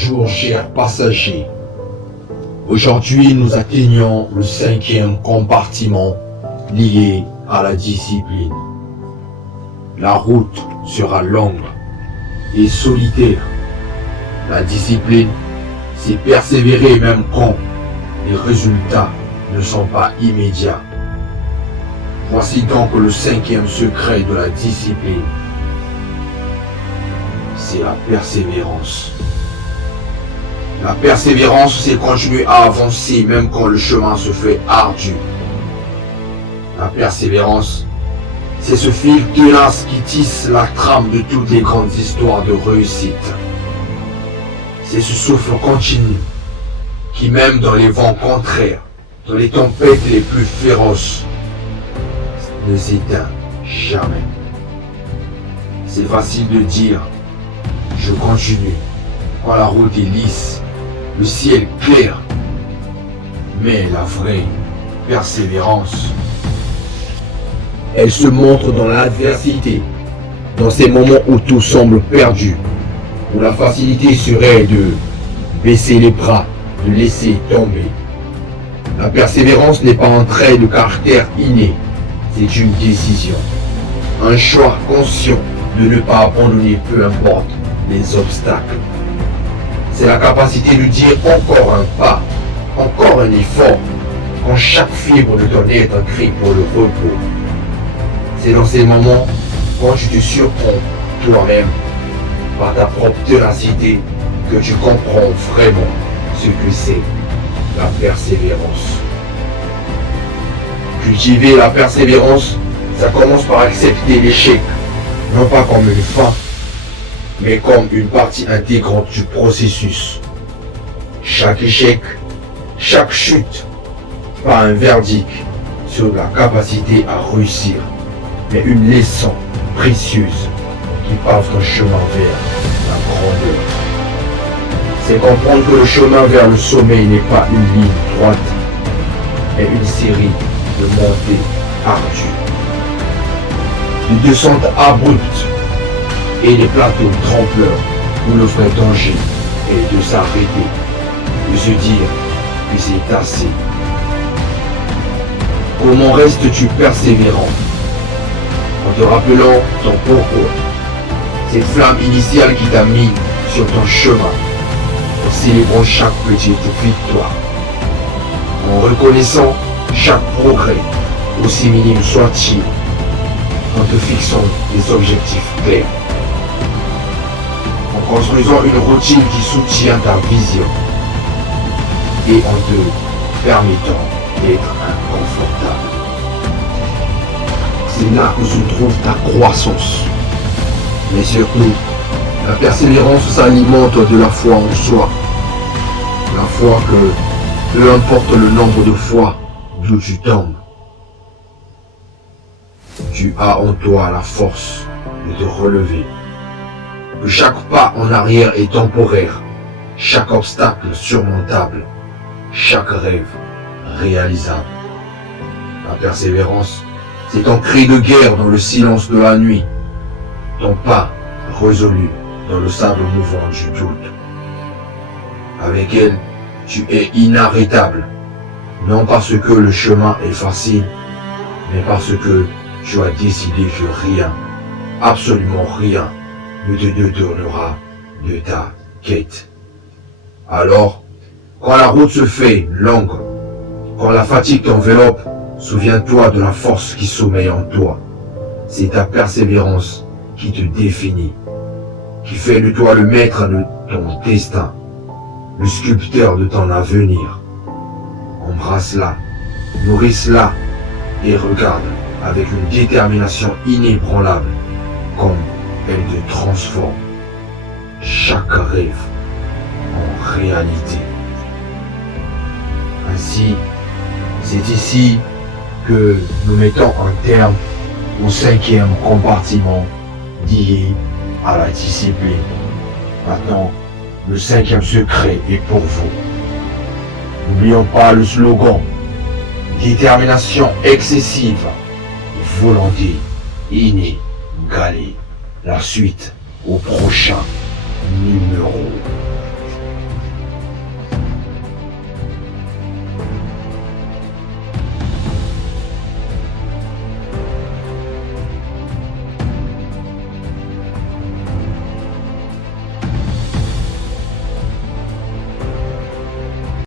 Bonjour chers passagers. Aujourd'hui nous atteignons le 5e compartiment lié à la discipline. La route sera longue et solitaire. La discipline, c'est persévérer même quand les résultats ne sont pas immédiats. Voici donc le 5e secret de la discipline. C'est la persévérance. La persévérance, c'est continuer à avancer même quand le chemin se fait ardu. La persévérance, c'est ce fil tenace qui tisse la trame de toutes les grandes histoires de réussite. C'est ce souffle continu qui, même dans les vents contraires, dans les tempêtes les plus féroces, ne s'éteint jamais. C'est facile de dire « je continue » quand la route est lisse, le ciel clair. Mais la vraie persévérance, elle se montre dans l'adversité, dans ces moments où tout semble perdu, où la facilité serait de baisser les bras, de laisser tomber. La persévérance n'est pas un trait de caractère inné, c'est une décision, un choix conscient de ne pas abandonner peu importe les obstacles. C'est la capacité de dire encore un pas, encore un effort, quand chaque fibre de ton être crie pour le repos. C'est dans ces moments, quand tu te surprends toi-même par ta propre ténacité, que tu comprends vraiment ce que c'est la persévérance. Cultiver la persévérance, ça commence par accepter l'échec, non pas comme une fin, mais comme une partie intégrante du processus. Chaque échec, chaque chute, pas un verdict sur la capacité à réussir, mais une leçon précieuse qui pave ton chemin vers la grandeur. C'est comprendre que le chemin vers le sommet n'est pas une ligne droite, mais une série de montées ardues, de descentes abruptes et des plateaux trempleurs où le vrai danger est de s'arrêter, de se dire que c'est assez. Comment restes-tu persévérant? En te rappelant ton pourquoi, cette flamme initiale qui t'a mis sur ton chemin, en célébrant chaque petite victoire, en reconnaissant chaque progrès, aussi minime soit-il, en te fixant des objectifs clairs, en construisant une routine qui soutient ta vision et en te permettant d'être inconfortable. C'est là où se trouve ta croissance. Mais surtout, la persévérance s'alimente de la foi en soi. La foi que, peu importe le nombre de fois d'où tu tombes, tu as en toi la force de te relever. Que chaque pas en arrière est temporaire, chaque obstacle surmontable, chaque rêve réalisable. La persévérance, c'est ton cri de guerre dans le silence de la nuit, ton pas résolu dans le sable mouvant du doute. Avec elle, tu es inarrêtable, non parce que le chemin est facile, mais parce que tu as décidé que rien, absolument rien, ne te détournera de ta quête. Alors, quand la route se fait longue, quand la fatigue t'enveloppe, souviens-toi de la force qui sommeille en toi. C'est ta persévérance qui te définit, qui fait de toi le maître de ton destin, le sculpteur de ton avenir. Embrasse-la, nourrisse-la et regarde avec une détermination inébranlable comme elle te transforme chaque rêve en réalité. Ainsi, c'est ici que nous mettons un terme au 5e compartiment lié à la discipline. Maintenant, le 5e secret est pour vous. N'oublions pas le slogan: détermination excessive, volonté inégalée. La suite au prochain numéro.